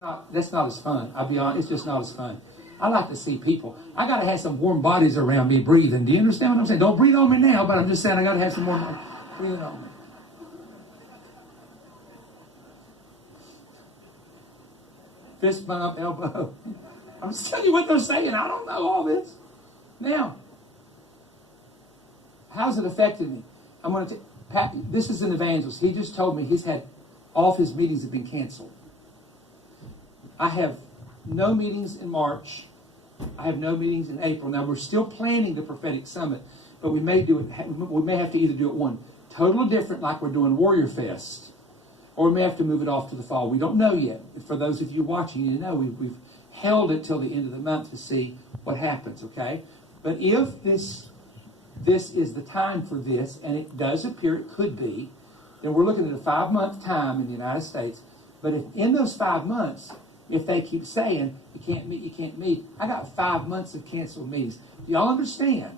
That's not as fun. I'll be honest, it's just not as fun. I like to see people. I got to have some warm bodies around me breathing. Do you understand what I'm saying? Don't breathe on me now, but I'm just saying I got to have some warm bodies breathing on me. Fist bump, elbow. I'm just telling you what they're saying. I don't know all this. Now, how's it affected me? I'm going to Pat. This is an evangelist. He just told me he's had all of his meetings have been canceled. I have no meetings in March. I have no meetings in April. Now we're still planning the prophetic summit, but we may do it. We may have to either do it one totally different, like we're doing Warrior Fest, or we may have to move it off to the fall. We don't know yet. For those of you watching, you know we've held it till the end of the month to see what happens. Okay, but if this is the time for this, and it does appear it could be, then we're looking at a 5-month time in the United States. But if in those 5 months, if they keep saying, you can't meet, I got 5 months of canceled meetings. Do y'all understand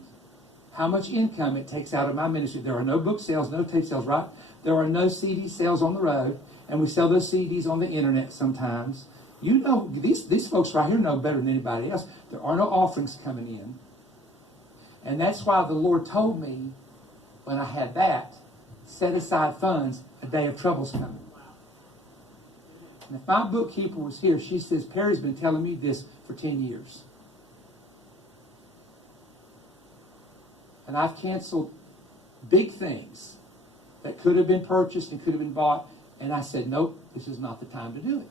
how much income it takes out of my ministry? There are no book sales, no tape sales, right? There are no CD sales on the road, and we sell those CDs on the internet sometimes. You know, these folks right here know better than anybody else. There are no offerings coming in. And that's why the Lord told me when I had that, set aside funds, a day of trouble's coming. And if my bookkeeper was here, she says, Perry's been telling me this for 10 years. And I've canceled big things that could have been purchased and could have been bought. And I said, nope, this is not the time to do it.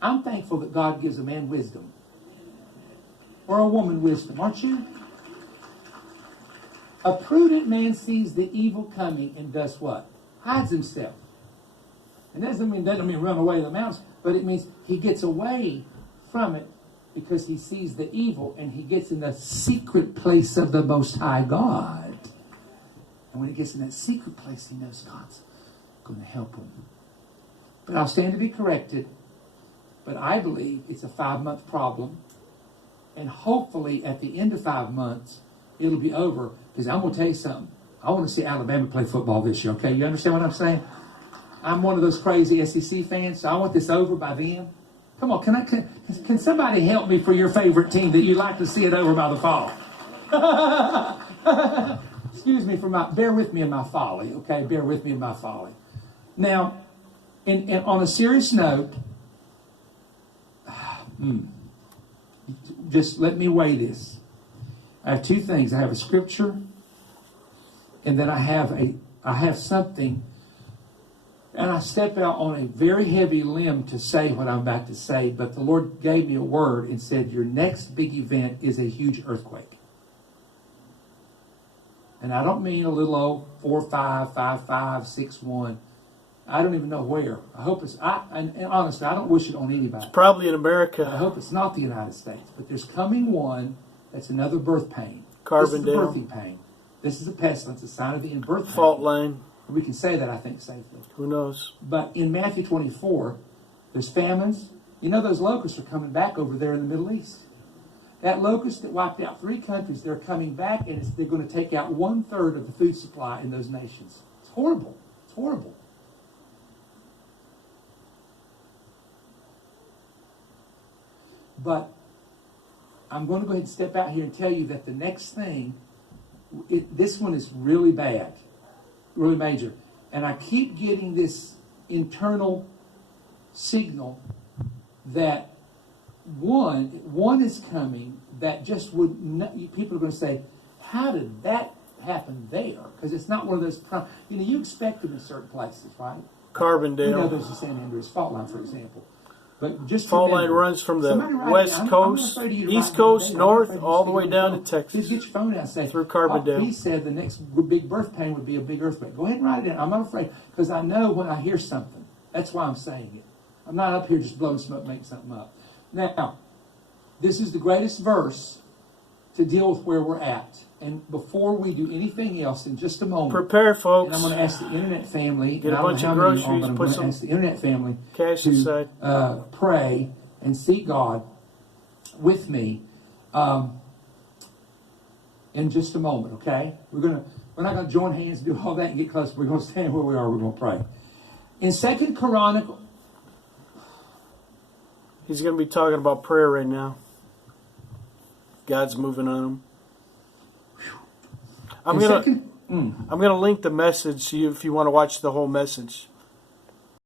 I'm thankful that God gives a man wisdom. Or a woman wisdom, aren't you? A prudent man sees the evil coming and does what? Hides himself. And that doesn't mean run away to the mountains, but it means he gets away from it because he sees the evil and he gets in the secret place of the Most High God. And when he gets in that secret place, he knows God's going to help him. But I'll stand to be corrected. But I believe it's a 5-month problem. And hopefully at the end of 5 months, it'll be over. Because I'm going to tell you something. I want to see Alabama play football this year, okay? You understand what I'm saying? I'm one of those crazy SEC fans, so I want this over by then. Come on, can somebody help me for your favorite team that you'd like to see it over by the fall? Excuse me bear with me in my folly, okay? Bear with me in my folly. Now, on a serious note, just let me weigh this. I have 2 things. I have a scripture, and then I have something, and I step out on a very heavy limb to say what I'm about to say, but the Lord gave me a word and said, your next big event is a huge earthquake. And I don't mean a little old 4.5, 5.5, 6.1. I don't even know where. I hope it's, and honestly, I don't wish it on anybody. It's probably in America. I hope it's not the United States, but there's coming one that's another birth pain. Carbondale. This is the birthing pain. This is a pestilence, a sign of the end birth pain. Fault line. We can say that, I think, safely. Who knows? But in Matthew 24, there's famines. You know those locusts are coming back over there in the Middle East. That locust that wiped out 3 countries, they're coming back, and they're going to take out 1/3 of the food supply in those nations. It's horrible. It's horrible. But I'm going to go ahead and step out here and tell you that the next thing, this one is really bad, really major. And I keep getting this internal signal that one is coming that just would not, people are going to say, how did that happen there? Because it's not one of those, you expect them in certain places, right? Carbondale. You know there's the San Andreas fault line, for example. But just fault line runs from the west coast, east coast, north, all the way down to Texas. Please get your phone out and say, through Carbondale. He said the next big birth pain would be a big earthquake. Go ahead and write it down. I'm not afraid, because I know when I hear something. That's why I'm saying it. I'm not up here just blowing smoke, making something up. Now, this is the greatest verse to deal with where we're at. And before we do anything else, in just a moment, prepare, folks. And I'm going to ask the internet family. Get a bunch of groceries. Put some ask the internet family cash aside. Pray and seek God with me in just a moment. Okay, we're not going to join hands and do all that and get close. We're going to stand where we are. We're going to pray. In Second Chronicle, He's going to be talking about prayer right now. God's moving on him. I'm gonna link the message to you if you want to watch the whole message.